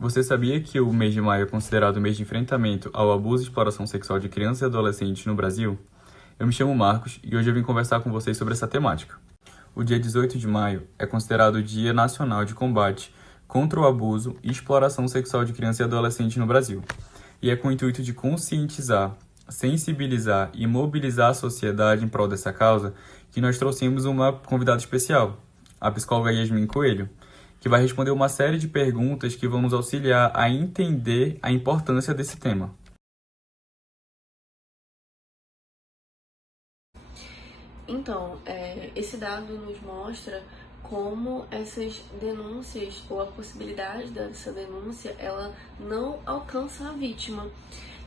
Você sabia que o mês de maio é considerado o mês de enfrentamento ao abuso e exploração sexual de crianças e adolescentes no Brasil? Eu me chamo Marcos e hoje eu vim conversar com vocês sobre essa temática. O dia 18 de maio é considerado o Dia Nacional de Combate contra o Abuso e Exploração Sexual de Crianças e Adolescentes no Brasil. E é com o intuito de conscientizar, sensibilizar e mobilizar a sociedade em prol dessa causa que nós trouxemos uma convidada especial, a psicóloga Yasmin Coelho, que vai responder uma série de perguntas que vão nos auxiliar a entender a importância desse tema. Então, esse dado nos mostra como essas denúncias ou a possibilidade dessa denúncia, ela não alcança a vítima.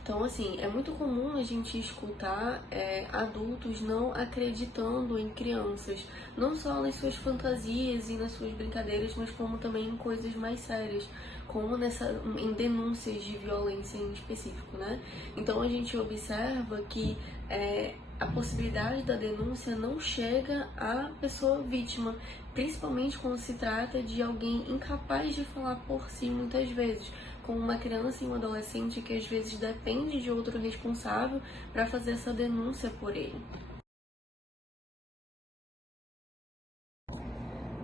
Então, assim, é muito comum a gente escutar adultos não acreditando em crianças, não só nas suas fantasias e nas suas brincadeiras, mas como também em coisas mais sérias, como em denúncias de violência em específico, né? Então, a gente observa que a possibilidade da denúncia não chega à pessoa vítima, principalmente quando se trata de alguém incapaz de falar por si muitas vezes, como uma criança e um adolescente que às vezes depende de outro responsável para fazer essa denúncia por ele.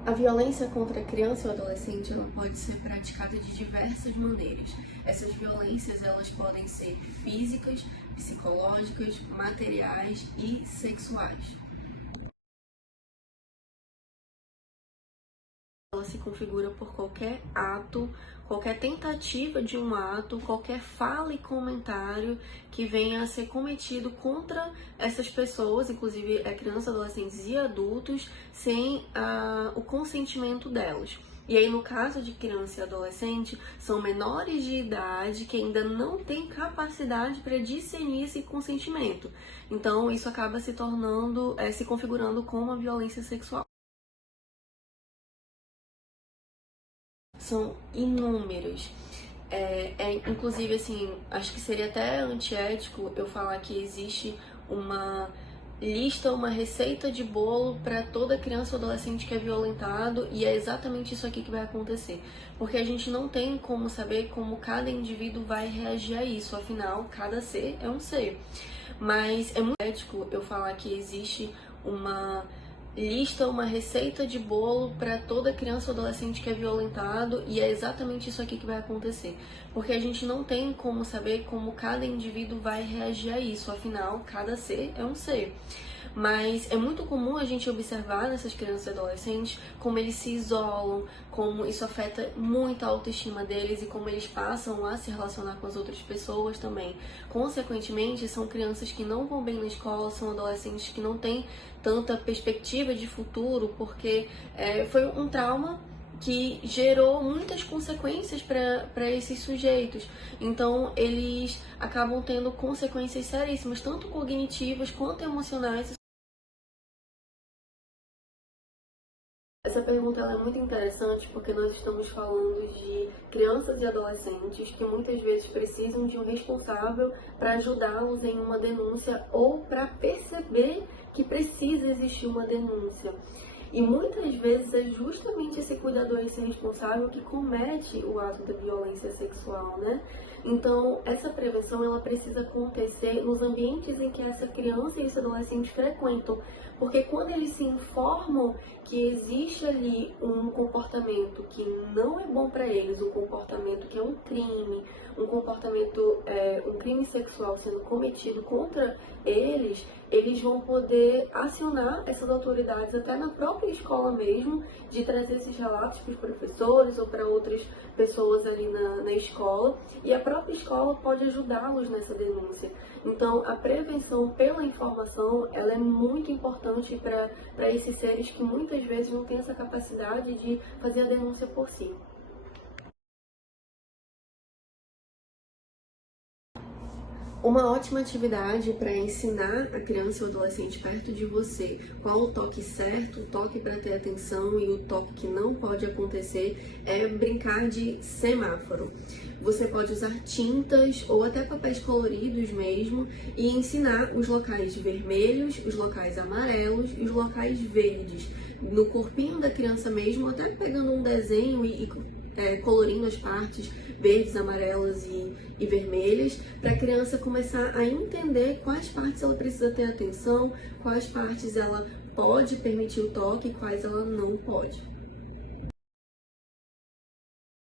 A violência contra a criança e o adolescente ela pode ser praticada de diversas maneiras. Essas violências elas podem ser físicas, psicológicas, materiais e sexuais. Ela se configura por qualquer ato, qualquer tentativa de um ato, qualquer fala e comentário que venha a ser cometido contra essas pessoas, inclusive crianças, adolescentes e adultos, sem o consentimento delas. E aí, no caso de criança e adolescente, são menores de idade que ainda não têm capacidade para discernir esse consentimento. Então, isso acaba se tornando, se configurando como uma violência sexual. São inúmeros. Inclusive, assim, acho que seria até antiético eu falar que existe uma lista, uma receita de bolo para toda criança ou adolescente que é violentado, e é exatamente isso aqui que vai acontecer. Porque a gente não tem como saber como cada indivíduo vai reagir a isso, afinal, cada ser é um ser. Mas é muito ético eu falar que existe uma lista, uma receita de bolo para toda criança ou adolescente que é violentado, e é exatamente isso aqui que vai acontecer. Porque a gente não tem como saber como cada indivíduo vai reagir a isso, afinal, cada ser é um ser. Mas é muito comum a gente observar nessas crianças e adolescentes como eles se isolam, como isso afeta muito a autoestima deles e como eles passam a se relacionar com as outras pessoas também. Consequentemente, são crianças que não vão bem na escola, são adolescentes que não têm tanta perspectiva de futuro, porque foi um trauma que gerou muitas consequências para esses sujeitos. Então, eles acabam tendo consequências seríssimas, tanto cognitivas quanto emocionais. Essa pergunta ela é muito interessante porque nós estamos falando de crianças e adolescentes que muitas vezes precisam de um responsável para ajudá-los em uma denúncia ou para perceber que precisa existir uma denúncia. E muitas vezes é justamente esse cuidador, esse responsável que comete o ato da violência sexual, né? Então, essa prevenção ela precisa acontecer nos ambientes em que essa criança e esse adolescente frequentam, porque quando eles se informam que existe ali um comportamento que não é bom para eles, um comportamento que é um crime, um crime sexual sendo cometido contra eles, eles vão poder acionar essas autoridades até na própria escola mesmo, de trazer esses relatos para os professores ou para outras pessoas ali na escola, e a própria escola pode ajudá-los nessa denúncia. Então, a prevenção pela informação, ela é muito importante para esses seres que muitas vezes não têm essa capacidade de fazer a denúncia por si. Uma ótima atividade para ensinar a criança ou adolescente perto de você qual o toque certo, o toque para ter atenção e o toque que não pode acontecer é brincar de semáforo. Você pode usar tintas ou até papéis coloridos mesmo e ensinar os locais vermelhos, os locais amarelos e os locais verdes no corpinho da criança mesmo, até pegando um desenho e colorindo as partes verdes, amarelas e vermelhas, para a criança começar a entender quais partes ela precisa ter atenção, quais partes ela pode permitir o toque e quais ela não pode.